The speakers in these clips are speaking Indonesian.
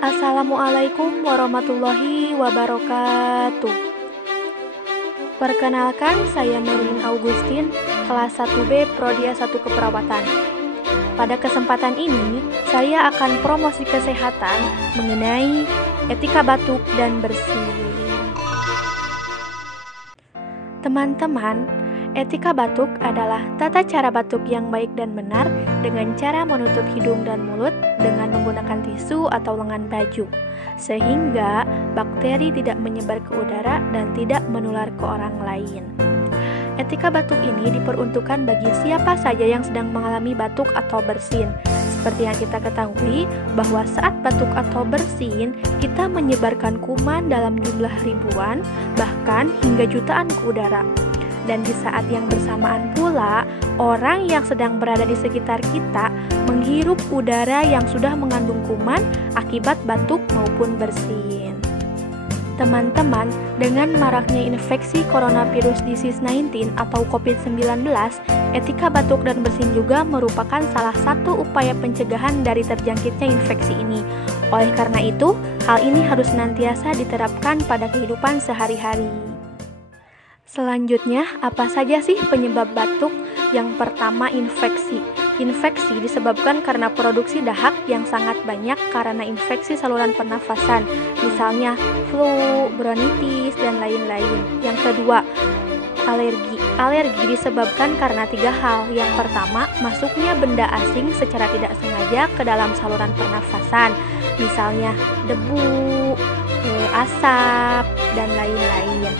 Assalamualaikum warahmatullahi wabarakatuh. Perkenalkan, saya Merlin Augustin, kelas 1B Prodi S1 Keperawatan. Pada kesempatan ini, saya akan promosi kesehatan mengenai etika batuk dan bersin. Teman-teman, etika batuk adalah tata cara batuk yang baik dan benar dengan cara menutup hidung dan mulut dengan menggunakan tisu atau lengan baju, sehingga bakteri tidak menyebar ke udara dan tidak menular ke orang lain. Etika batuk ini diperuntukkan bagi siapa saja yang sedang mengalami batuk atau bersin. Seperti yang kita ketahui bahwa saat batuk atau bersin, kita menyebarkan kuman dalam jumlah ribuan, bahkan hingga jutaan ke udara. Dan di saat yang bersamaan pula, orang yang sedang berada di sekitar kita menghirup udara yang sudah mengandung kuman akibat batuk maupun bersin. Teman-teman, dengan maraknya infeksi coronavirus disease 19 atau COVID-19, etika batuk dan bersin juga merupakan salah satu upaya pencegahan dari terjangkitnya infeksi ini. Oleh karena itu, hal ini harus senantiasa diterapkan pada kehidupan sehari-hari. Selanjutnya, apa saja sih penyebab batuk? Yang pertama, infeksi. Infeksi disebabkan karena produksi dahak yang sangat banyak karena infeksi saluran pernafasan, misalnya flu, bronkitis, dan lain-lain. Yang kedua, alergi. Alergi disebabkan karena 3 hal. Yang pertama, masuknya benda asing secara tidak sengaja ke dalam saluran pernafasan, misalnya debu, asap, dan lain-lain.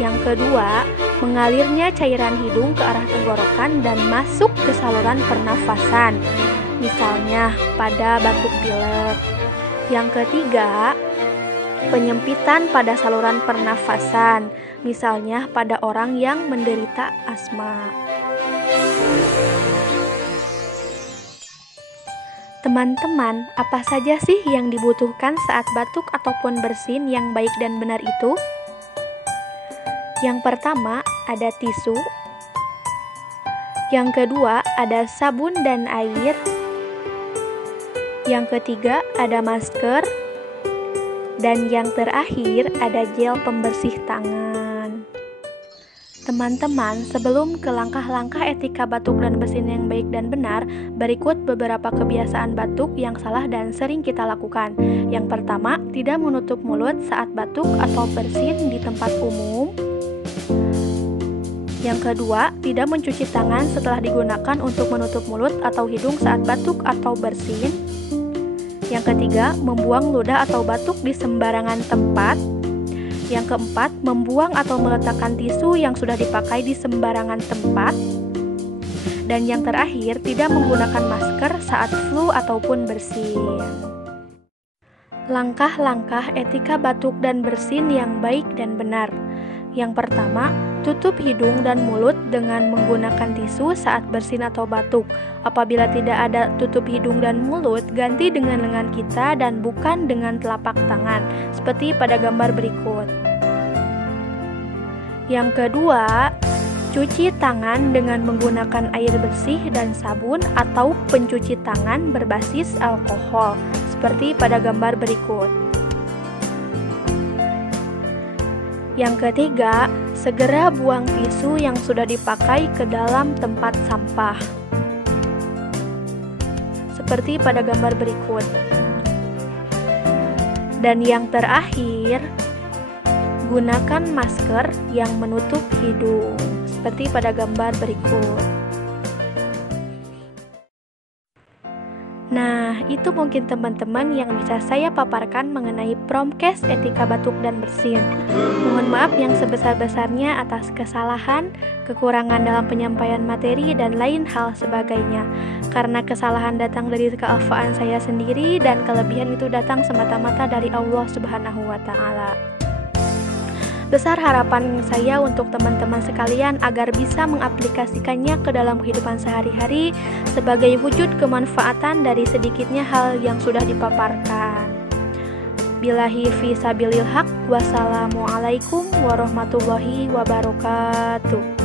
Yang kedua, mengalirnya cairan hidung ke arah tenggorokan dan masuk ke saluran pernafasan, misalnya pada batuk pilek. Yang ketiga, penyempitan pada saluran pernafasan, misalnya pada orang yang menderita asma. Teman-teman, apa saja sih yang dibutuhkan saat batuk ataupun bersin yang baik dan benar itu? Yang pertama, ada tisu. Yang kedua, ada sabun dan air. Yang ketiga, ada masker. Dan yang terakhir, ada gel pembersih tangan. Teman-teman, sebelum ke langkah-langkah etika batuk dan bersin yang baik dan benar, berikut beberapa kebiasaan batuk yang salah dan sering kita lakukan. Yang pertama, tidak menutup mulut saat batuk atau bersin di tempat umum. Yang kedua, tidak mencuci tangan setelah digunakan untuk menutup mulut atau hidung saat batuk atau bersin. Yang ketiga, membuang ludah atau batuk di sembarangan tempat. Yang keempat, membuang atau meletakkan tisu yang sudah dipakai di sembarangan tempat. Dan yang terakhir, tidak menggunakan masker saat flu ataupun bersin. Langkah-langkah etika batuk dan bersin yang baik dan benar. Yang pertama, tutup hidung dan mulut dengan menggunakan tisu saat bersin atau batuk. Apabila tidak ada tutup hidung dan mulut, ganti dengan lengan kita dan bukan dengan telapak tangan, seperti pada gambar berikut. Yang kedua, cuci tangan dengan menggunakan air bersih dan sabun atau pencuci tangan berbasis alkohol, seperti pada gambar berikut. Yang ketiga, segera buang tisu yang sudah dipakai ke dalam tempat sampah, seperti pada gambar berikut. Dan yang terakhir, gunakan masker yang menutup hidung, seperti pada gambar berikut. Nah, itu mungkin teman-teman yang bisa saya paparkan mengenai Promkes etika batuk dan bersin. Mohon maaf yang sebesar-besarnya atas kesalahan, kekurangan dalam penyampaian materi, dan lain hal sebagainya. Karena kesalahan datang dari kealfaan saya sendiri dan kelebihan itu datang semata-mata dari Allah Subhanahu wa Ta'ala. Besar harapan saya untuk teman-teman sekalian agar bisa mengaplikasikannya ke dalam kehidupan sehari-hari sebagai wujud kemanfaatan dari sedikitnya hal yang sudah dipaparkan. Billahi fi sabilil haq. Wassalamualaikum warahmatullahi wabarakatuh.